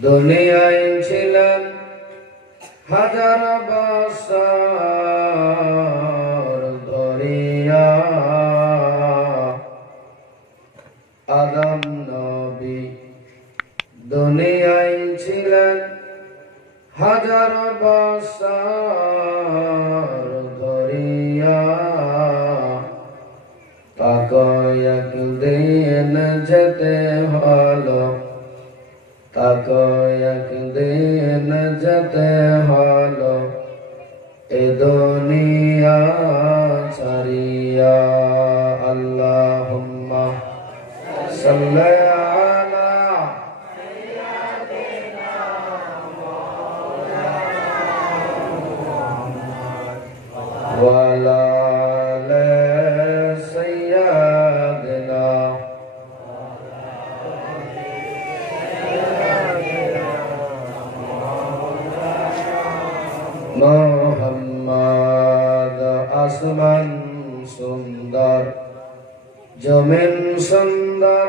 দুনিয়ায় ছিলেন হাজার বছর ধরিয়া আদম নবী দুনিয়ায় ছিলেন হাজার বছর ধরিয়া তাকে একদিন যেতে হলো তাকে একদিন যেতে হলো এ দুনিয়া ছাড়িয়া আল্লাহুম্মা সাল্লি আলা ওয়া আলা আলি সাইয়্যিদিনা মোহাম্মদ আসমান সুন্দর জমিন সুন্দর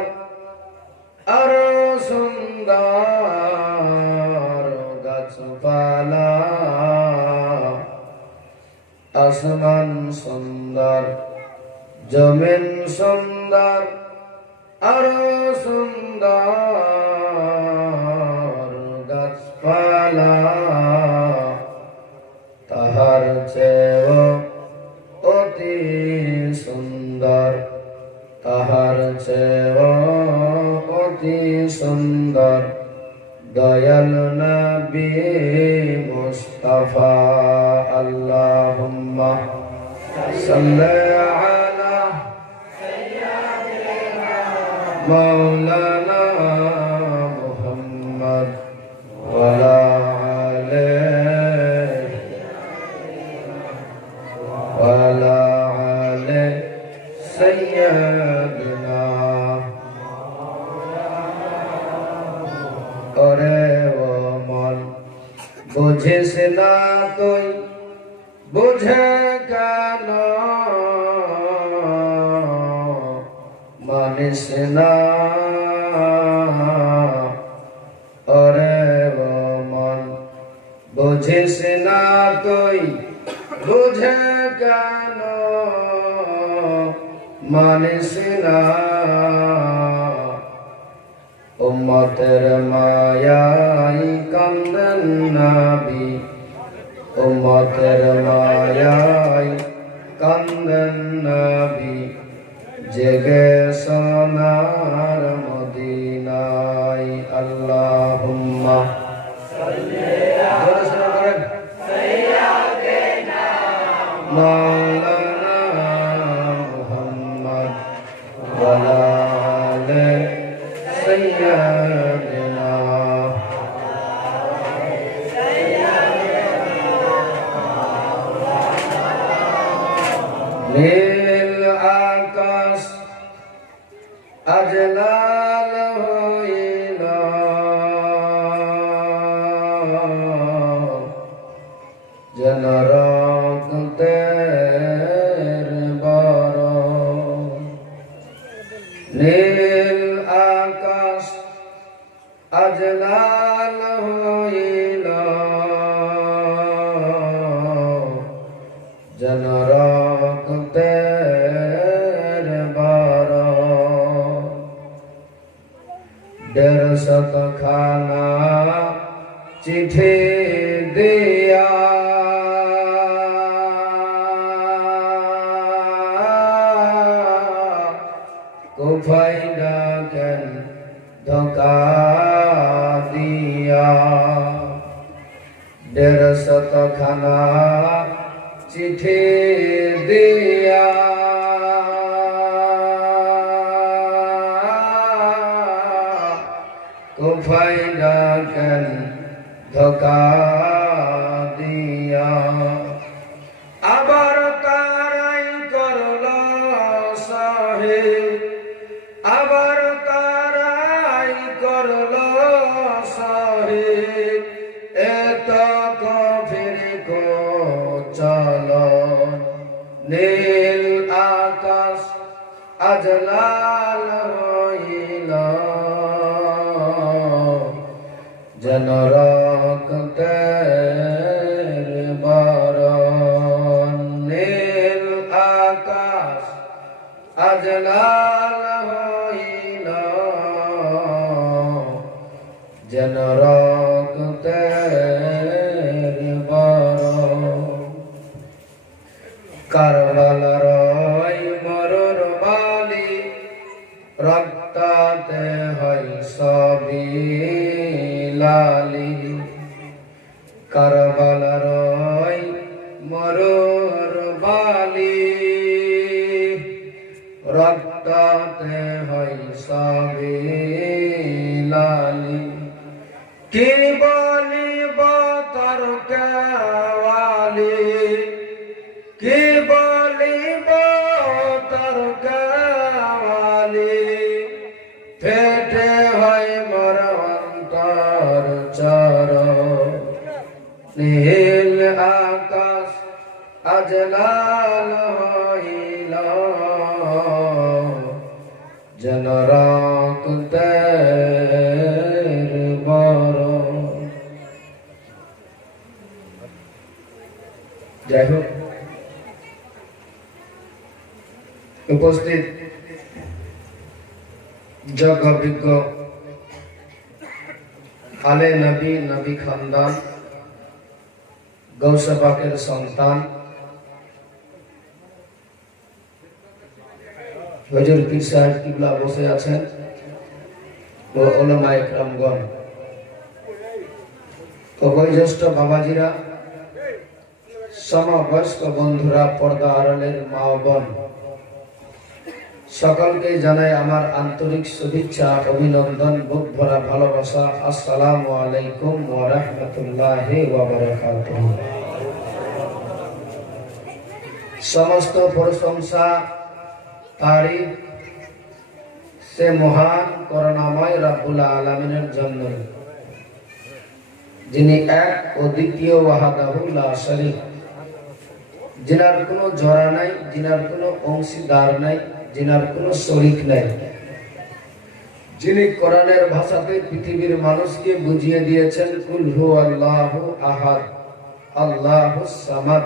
আর সুন্দর গাছপালা আসমান সুন্দর জমিন সুন্দর আর সুন্দর গাছপালা তাহার চেয়েও অতি সুন্দর তাহার চেয়েও অতি সুন্দর দয়াল নবী মুস্তাফা আল্লাহুম্মা সাল্লি আলা মাওলানা মুহাম্মদ ওয়া আলা وعلى آل سيدنا ওরে ও মন বুঝিস না তুই বুঝে কেন মানিস না ওরে ও মন বুঝিস না তুই বুঝে কেন মানিস না উম্মতের মায়ায় কান্দেন নবী উম্মতের মায়ায় কান্দেন নবী জেগে সোনার মদিনায় আল্লাহুম্মা মাওলানা মুহাম্মদ ওয়া আলা আলি সাইয়্যিদিনা নীল আকাশ আজ লাল হইল যেন রক্তের বরণ নীল আকাশ আজ লাল হইল যেন রক্তের বরণ 150 খানা চিঠি দিয়া কোফাই ডাকেন ধোকা দিয়া 150 খানা চিঠি দিয়া কোফাই ডাকেন ধোকা দিয়া আবার তারাই করল সাহে আবার তারাই করল সাহে এত কফির কো চলন নীল আকাশ আজ লাল হইল যেন রক্তের বরণ নীল আকাশ আজ লাল হইল যেন রক্তের বরণ কারবালার মরুর বালি রক্তাতে হয় সবই লালি কারবালার মরুর বালি রক্তাতে হয় সবই লালি কি বলিব তোর কেওয়ালি কি বলিব তোর কেওয়ালি ফেটে হয় মোর অন্তর চরণ নীল আকাশ আজ লাল হইল যেন রক্তের বরণ। যাই হোক, উপস্থিত যোগ্য বিজ্ঞ আলে নবী নবী খানদান গৌসে পাকের সন্তান হুজুর পীর সাহেব কিবলা বসে আছেন ও উলামা ইকরামগণ ও বয়োজ্যেষ্ঠ বাবাজিরা, সমবয়স্ক বন্ধুরা, পর্দা আড়ালের মা ও বোন, সকলকে জানাই আমার আন্তরিক শুভেচ্ছা, অভিনন্দন, বুক ভরা ভালোবাসা। আসসালামু আলাইকুম ওয়া রাহমাতুল্লাহি ওয়া বারাকাতুহু। সমস্ত প্রশংসা তারিফ সে মহান করুণাময় রব্বুল আলামিনের জন্য, যিনি এক ও দ্বিতীয় ওয়াহদাহু লা শারীক, যিনার কোনো জোড়া নাই, যিনার কোনো অংশীদার নাই, যিনার কোনো শরীক নাই, যিনি কোরআনের ভাষাতে পৃথিবীর মানুষকে বুঝিয়ে দিয়েছেন কুল হুয়াল্লাহু আহাদ আল্লাহুস সামাদ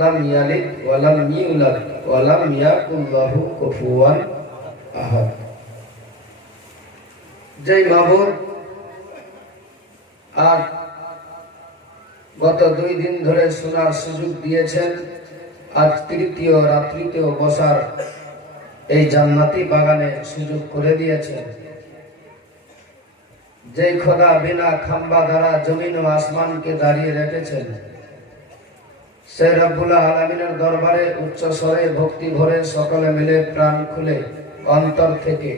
লাম ইয়ালিদ ওয়া লাম ইউলাদ ওয়া লাম ইয়াকুল লাহু কুফুয়ান আহাদ। যেই মাবুদ আর গত 2 দিন ধরে শোনার সুযোগ দিয়েছেন, আজ তৃতীয় রাত্রিতেও বসার এই জান্নাতি বাগানে সুযোগ করে দিয়েছেন, যেই খোদা বিনা খাম্বা দ্বারা জমিন ও আসমানকে দাঁড়িয়ে রেখেছেন, সে রব্বুল আলামিনের দরবারে উচ্চ স্বরে ভক্তি ভরে সকলে মিলে প্রাণ খুলে অন্তর থেকে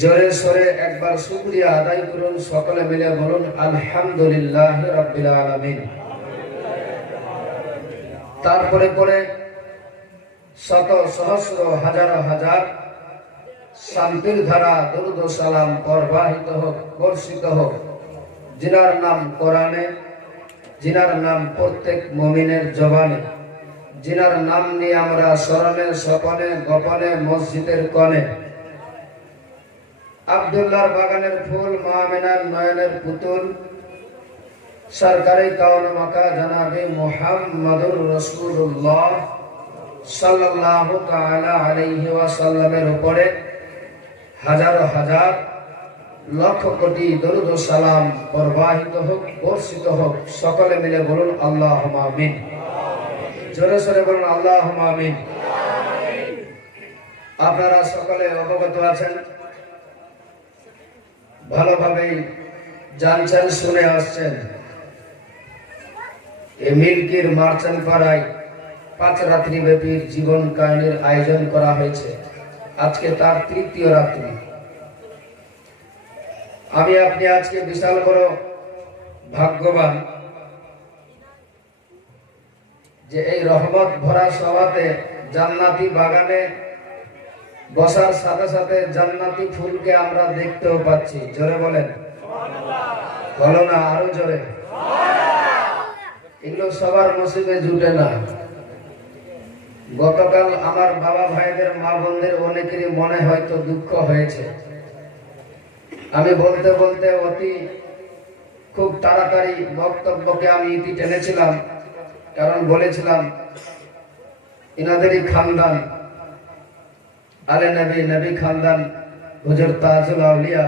জোরে সরে একবার শুকরিয়া আদায় করুন। সকলে মিলে বলুন আলহামদুলিল্লাহ রাব্বিল আলামিন। তারপরে পরে শত সহস্র হাজার হাজার শান্তির ধারা দরুদ ও সালাম প্রবাহিত হোক, বর্ষিত হোক, যিনার নাম কোরআনে, যিনার নাম প্রত্যেক মুমিনের জবানে, যিনার নাম নিয়ে আমরা স্মরণে স্বপনে গোপনে মসজিদের কোণে, আব্দুল্লাহর বাগানের ফুল, মা আমিনার নয়নের পুতুল, সরকারি কাউন মাকা জনাবে মুহাম্মাদুর রাসূলুল্লাহ সাল্লাল্লাহু তাআলা আলাইহি ওয়াসাল্লামের উপরে হাজার হাজার লক্ষ কোটি দরুদ ও সালাম প্রবাহিত হোক, বর্ষিত হোক। সকলে মিলে বলুন আল্লাহুম্মা আমিন। জোরে সরে বলুন আল্লাহুম্মা আমিন। আপনারা সকলে অবগত আছেন, ভালোভাবেই জানছেন, শুনে আসছেন, এই মিল্কির মার্চেন্ট পাড়ায় 5 রাত্রি ব্যাপী জীবন কাহিনীর আয়োজন করা হয়েছে। আজকে তার তৃতীয় রাত্রি। আমি আপনি আজকে বিশাল বড় ভাগ্যবান যে এই রহমত ভরা সভাতে জান্নাতি বাগানে বসার সাথে সাথে জান্নাতি ফুলকে আমরা দেখতেও পাচ্ছি। জোরে বলেন বলো না, আরো জোরে। এগুলো সবার নসিবে জুটে না। গতকাল আমার বাবা ভাইদের, মা বোনদের অনেকেরই মনে হয়তো দুঃখ হয়েছে। আমি বলতে বলতে খুব তাড়াতাড়ি বক্তব্যকে আমি ইতি টেনেছিলাম, কারণ বলেছিলাম ইনাদেরই খানদান আলে নবী নবী খানদান হুজুর তাজুল আউলিয়া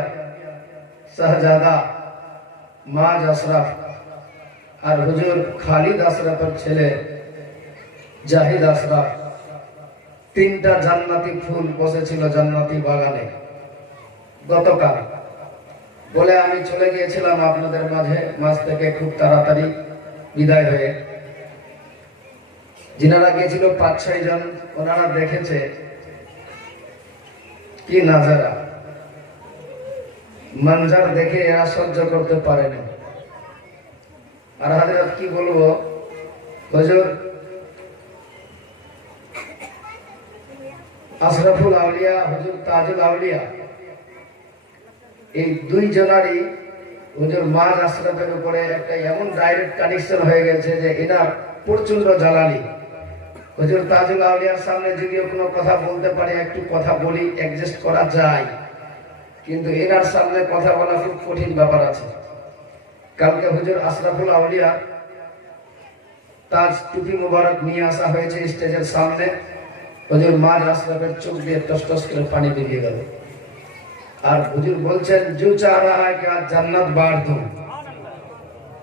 শাহজাদা মাজ আশরাফ আর হুজুর খালিদ আশরাফের ছেলে জাহিদ আশরাফ, তিনটা জান্নাতি ফুল বসেছিল জান্নাতি বাগানে গতকাল। বলে আমি চলে গিয়েছিলাম আপনাদের মাঝ থেকে খুব তাড়াতাড়ি বিদায় হয়ে। যিনারা গিয়েছিল 5-6 জন, ওনারা দেখেছে কি নাজারা, মঞ্জার দেখে এরা সহ্য করতে পারেনি। আর হযরত কি বলবো, হুজুর আশরাফুল আউলিয়া হুজুর তাজুল আউলিয়া, এই দুই জনারই হুজুর মাজ আশরাফের উপরে একটা এমন ডাইরেক্ট কানেকশন হয়ে গেছে যে এনার প্রচন্ড জ্বালানি। হুজুর তাজুল আউলিয়ার সামনে যদিও কোনো কথা বলতে পারি, একটু কথা বলি, অ্যাডজাস্ট করা যায়, কিন্তু এনার সামনে কথা বলা খুব কঠিন ব্যাপার আছে। কালকে হুজুর আশরাফুল আউলিয়া তাজ টুপি মুবারক নিয়ে আসা হয়েছে স্টেজের সামনে। হুজুর মাজ আশরাফের চোখ দিয়ে টস টস করে পানি বেরিয়ে গেল। আর হুজুর বলছেন জু চাহ রাহা হ্যায় কি আজ জান্নাত বাঁট दूं।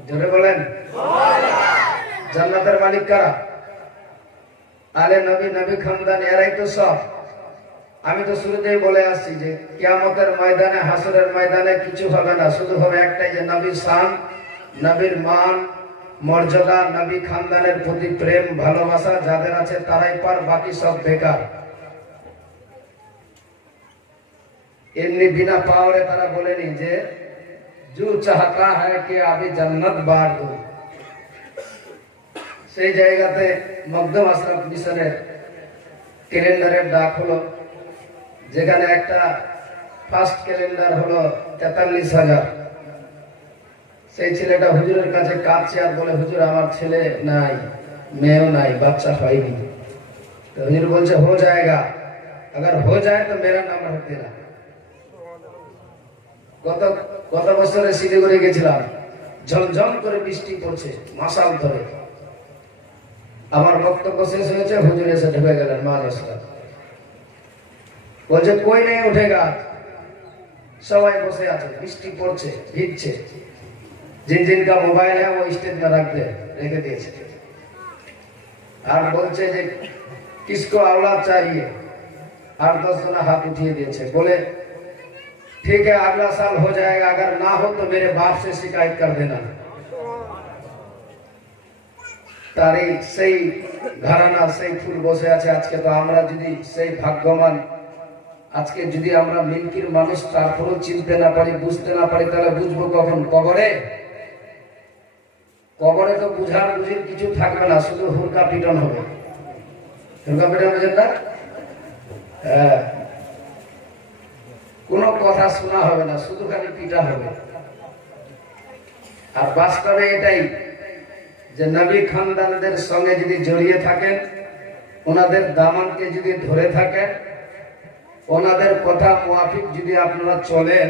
জোরে বলেন জান্নাতের মালিক কারা? আলে নবী নবী খানদান, এরাই তো সব। আমি তো শুরুতেই বলে আসছি যে কিয়ামতের ময়দানে, হাসরের ময়দানে কিছু হবে না, শুধু হবে একটাই, যে নবীর শান, নবীর মান মর্যাদা, নবী খানদানের প্রতি প্রেম ভালোবাসা যাদের আছে তারাই পার, বাকি সব বেকার। এমনি বিনা পাওয়ারে তারা বলেনি যে জু চাহতা হ্যায় কি আবি জান্নাত বাঁট दूं। সেই জায়গাতে মকদম আশরাফ মিশনের ক্যালেন্ডারের ডাক হলো, যেখানে একটা ফার্স্ট ক্যালেন্ডার হলো 43,000। সেই ছেলেটা হুজুরের কাছে কাঁদছে আর বলে, হুজুর আমার ছেলে নাই, মেয়েও নাই, বাচ্চা হয়নি। তো হুজুর বলছে हो जाएगा, अगर हो जाए तो मेरा नाम रख देना। গত বছরে শিলিগুড়ি গেছিলাম, ঝমঝম করে বৃষ্টি পড়ছে মাসাল ধরে। আমার বক্তব্য শেষ হয়েছে, হুজুর এসে ঢুকে গেলেন মাঝ আশরাফ। বলছে কই নেই উঠেগা, সবাই বসে আছে, বৃষ্টি পড়ছে, ভিজছে। जिनका मोबाइल है वो स्टेज में रख दे, রেখে দিয়েছে। আর বলছে যে किसको औलाद चाहिए, 8-10 जना हाथ उठिए दिए। बोले ठीक है अगला साल हो जाएगा, अगर ना हो तो मेरे बाप से शिकायत कर देना। তারই সেই ঘরানা, সেই ফুল বসে আছে। আজকে তো আমরা যদি সেই ভাগ্যবান, আজকে যদি আমরা মিল্কির মানুষ তারপরেও চিনতে না পারি, বুঝতে না পারি, তাহলে বুঝবো কখন? কবরে। কবরে তো বুঝার বুঝির কিছু থাকবে না, শুধু হুরকা পিটন হবে। হুরকা পিটন বুঝেন না? হ্যাঁ, কোনো কথা শোনা হবে না, শুধু খালি পিটা হবে। আর বাস্তবে এটাই যে নবী খানদানদের সঙ্গে যদি জড়িয়ে থাকেন, ওনাদের দামানকে যদি ধরে থাকেন, ওনাদের কথা মুআফিক যদি আপনারা চলেন,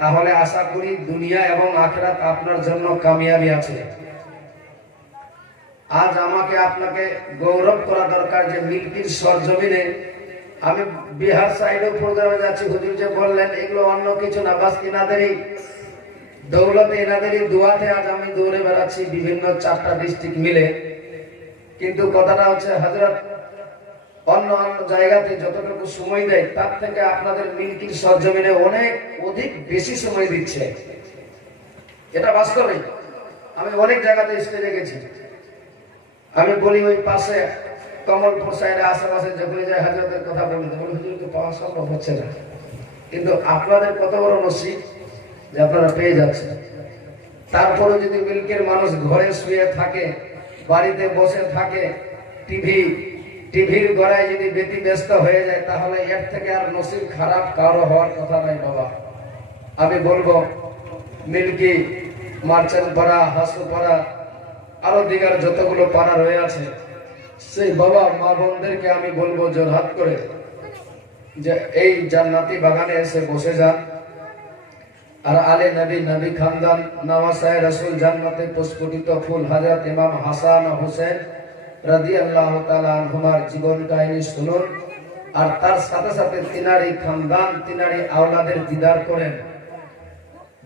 তাহলে আশা করি দুনিয়া এবং আখিরাত আপনার জন্য কামিয়াবি আছে। আজ আমাকে আপনাকে গৌরব করা দরকার যে মিল্কির সরজমিনে, আমি বিহার সাইডে প্রোগ্রামে যাচ্ছি, হুজুর যে বললেন এগুলো অন্য কিছু না, বাস এনাদেরই দৌলতে, এনাদেরই দোয়াতে আজ আমি দৌড়ে বেড়াচ্ছি বিভিন্ন 4টা ডিস্ট্রিক্ট মিলে। কিন্তু কথাটা হচ্ছে হযরত অন্য অন্য জায়গাতে যতটুকু সময় দেয় তার থেকে আপনাদের মিল্কির সরজমিনে অনেক অধিক বেশি সময় দিচ্ছে। এটা বাস্তবে। আমি অনেক জায়গাতে স্টেজে গেছি, আমি বলি ওই পাশে কমলপুর সাইডে আশেপাশে যখনই যাই হযরতের কথা বলি, হুজুর তো পাওয়া সম্ভব হচ্ছে না। কিন্তু আপনাদের কত বড় নসিব যে আপনারা পেয়ে যাচ্ছেন। তারপরে যদি মিল্কের মানুষ ঘরে শুয়ে থাকে, বাড়িতে বসে থাকে, টিভির গড়ায় যদি ব্যতিব্যস্ত হয়ে যায়, তাহলে এর থেকে আর নসিব খারাপ কারো হওয়ার কথা নাই বাবা। আমি বলবো মিল্কি, মার্চেন্ট পাড়া, হাসুপাড়া, আরো দিগার যতগুলো পাড়া রয়ে আছে, সেই বাবা মা বোনদেরকে আমি বলবো জোরহাত করে যে এই জান্নাতি বাগানে এসে বসে যান। আর আলে নবী, নবী খানদান, নওয়াসায়ে রাসূল, জান্নাতে প্রস্ফুটিত ফুল হযরত ইমাম হাসান ও হুসেন রাদিয়াল্লাহু তাআলা আনহুমার জীবন কাহিনী শুনুন। আর তার সাথে সাথে তিনারি খানদান, তিনারি আওলাদের দিদার করেন।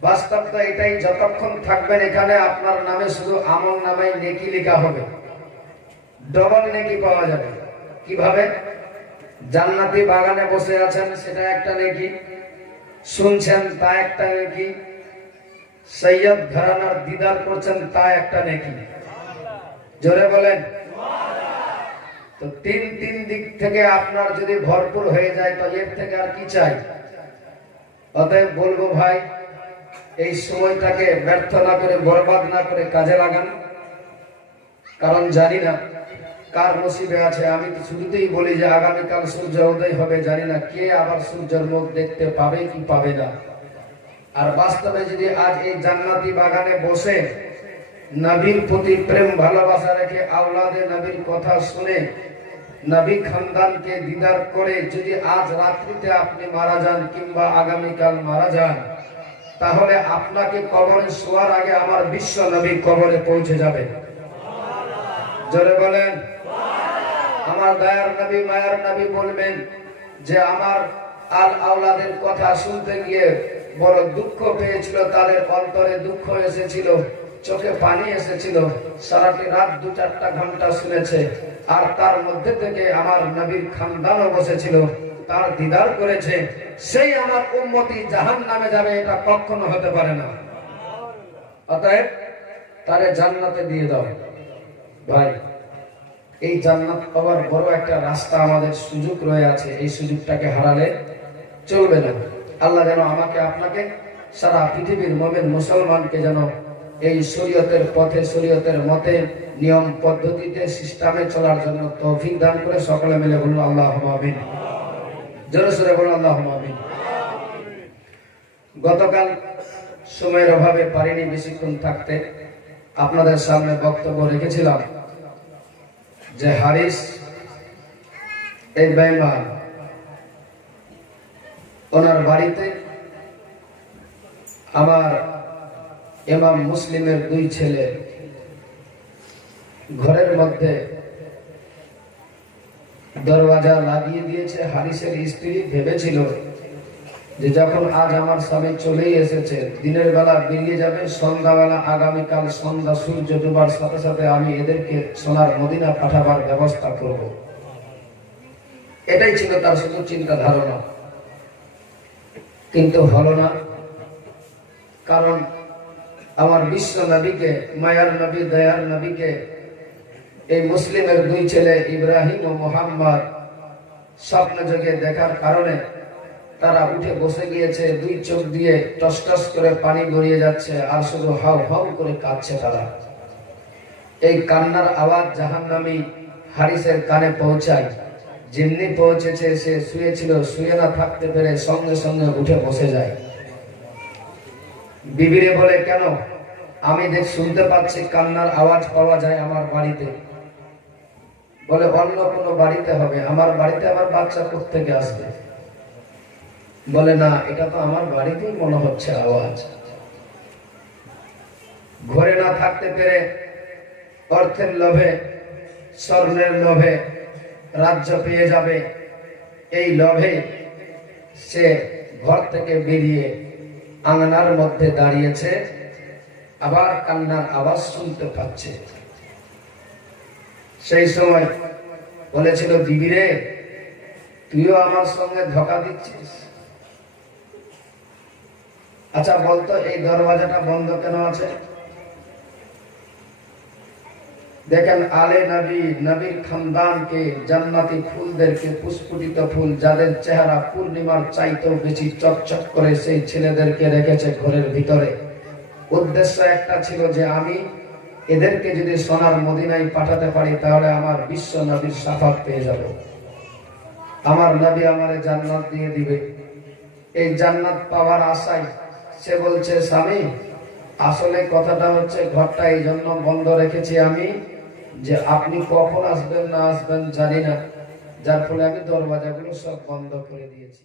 বাস্তবতা এটাই, যতক্ষণ থাকবেন এখানে আপনার নামে শুধু আমল নামায় নেকি লেখা হবে, ডবল নেকি পাওয়া যাবে। কিভাবে? জান্নাতি বাগানে বসে আছেন, সেটা একটা নেকি, শুনছেন তা একটা নেকি, সৈয়দ ঘরানার দিদার করছেন তা একটা নেকি। জোরে বলেন। তো তিন দিক থেকে আপনার যদি ভরপুর হয়ে যায় তো এর থেকে আর কি চাই? অতএব বলবো ভাই, এই সময়টাকে ব্যর্থ না করে, বরবাদ না করে কাজে লাগান। কারণ জানি না কার নসিবে আছে। আমি তো শুরুতেই বলি যে আগামীকাল সূর্য উদয় হবে, জানি না কে আবার সূর্যের মুখ দেখতে পাবে কি পাবে না। আর বাস্তবে যদি আজ এই জান্নাতি বাগানে বসে নবীর প্রতি প্রেম ভালোবাসা রেখে, আওলাদে নবীর কথা শুনে, নবী খানদানকে দিদার করে যদি আজ রাত্রিতে আপনি মারা যান কিংবা আগামীকাল মারা যান, তাহলে আপনাকে কবরে শোয়ার আগে আমার বিশ্ব নবী কবরে পৌঁছে যাবে। জোরে বলেন। আমার দয়ার নবী, মায়ার নবী বলবেন যে আমার আল আওলাদের কথা শুনতে গিয়ে বড় দুঃখ পেয়েছিল, তাদের অন্তরে দুঃখ এসেছিল, চোখে পানি এসেছিল, সারাটি রাত 2-4 ঘন্টা শুনেছে। আর তার মধ্যে থেকে আমার নবীর খানদানও বসেছিল, তার দিদার করেছে। সেই আমার উম্মতি জাহান্নামে যাবে, এটা কখনো হতে পারে না। অতএব তারে জান্নাতে দিয়ে দাও। ভাই, এই জান্নাত পাওয়ার বড় একটা রাস্তা, আমাদের সুযোগ রয়ে আছে। এই সুযোগটাকে হারালে চলবে না। আল্লাহ যেন আমাকে, আপনাকে, সারা পৃথিবীর মুমিন মুসলমানকে যেন এই শরীয়তের পথে, শরীয়তের মতে, নিয়ম পদ্ধতিতে, সিস্টেমে চলার জন্য তৌফিক দান করে। সকলে মিলে বলুন আল্লাহুম্মা আমিন। জোরে সোরে বলুন আল্লাহুম্মা আমিন। গতকাল সময়ের অভাবে পারিনি বেশিক্ষণ থাকতে। আপনাদের সামনে বক্তব্য রেখেছিলাম যে হারিস এই বেঈমান, ওনার বাড়িতে আমার ইমাম মুসলিমের 2 ছেলে ঘরের মধ্যে দরওয়াজা লাগিয়ে দিয়েছে। হারিসের স্ত্রী ভেবেছিল যে যখন আজ আমার স্বামী চলেই এসেছে, দিনের বেলা বেরিয়ে যাবে, সন্ধ্যাবেলা, আগামীকাল সন্ধ্যা সূর্য ডোবার সাথে সাথে আমি এদেরকে সোনার মদিনা পাঠাবার ব্যবস্থা করব। এটাই ছিল তার শুধু চিন্তা ধারণা। কিন্তু হলো না। কারণ আমার বিশ্ব নবীকে, মায়ার নবী, দয়ার নবীকে এই মুসলিমের 2 ছেলে ইব্রাহিম ও মোহাম্মদ স্বপ্ন যোগে দেখার কারণে তারা উঠে বসে গিয়েছে। 2 চোখ দিয়ে টস টস করে পানি গড়িয়ে যাচ্ছে, আর শুধু হাউ হাউ করে কাঁদছে তারা। এই কান্নার আওয়াজ জাহান্নামী হারিসের কানে পৌঁছায়। যেমনি পৌঁছেছে, সে শুয়েছিল, শুয়ে না থাকতে পেরে সঙ্গে সঙ্গে উঠে বসে যায়। বিবিরে বলে, কেন? আমি শুনতে পাচ্ছি কান্নার আওয়াজ পাওয়া যায় আমার বাড়িতে। বলে, অন্য কোনো বাড়িতে হবে, আমার বাড়িতে আমার বাচ্চা কোত্থেকে আসবে? বলে, না, এটা তো আমার বাড়িতেই মনে হচ্ছে আওয়াজ। ঘরে না থাকতে পেরে অর্থের লোভে, স্বর্ণের লোভে, রাজ্য পেয়ে যাবে, এই লোভে সে ঘর থেকে বেরিয়ে আঙনার মধ্যে দাঁড়িয়েছে। আবার কান্নার আওয়াজ শুনতে পাচ্ছে। সেই সময় বলেছিল, বিবিরে, তুইও আমার সঙ্গে ধোঁকা দিচ্ছিস। আচ্ছা বলতো, এই দরওয়াজাটা বন্ধ কেন আছে? দেখেন, আলে নবী, নবীর খানদানকে, জান্নাতি ফুলদেরকে, পুষ্পটিত ফুল, যাদের চেহারা পূর্ণিমার চাইতেও বেশি চকচক করে, সেই ছেলেদেরকে রেখেছে ঘরের ভিতরে। উদ্দেশ্য একটা ছিল যে আমি এদেরকে যদি সোনার মদিনায় পাঠাতে পারি, তাহলে আমার বিশ্ব নবীর শাফাত পেয়ে যাব। আমার নবী আমারে জান্নাত দিয়ে দিবে। এই জান্নাত পাওয়ার আশায় সে বলছে, স্বামী, আসলে কথাটা হচ্ছে, ঘরটা এই জন্য বন্ধ রেখেছি আমি যে আপনি কখন আসবেন না আসবেন জানি না, যার ফলে আমি দরওয়াজাগুলো সব বন্ধ করে দিয়েছি।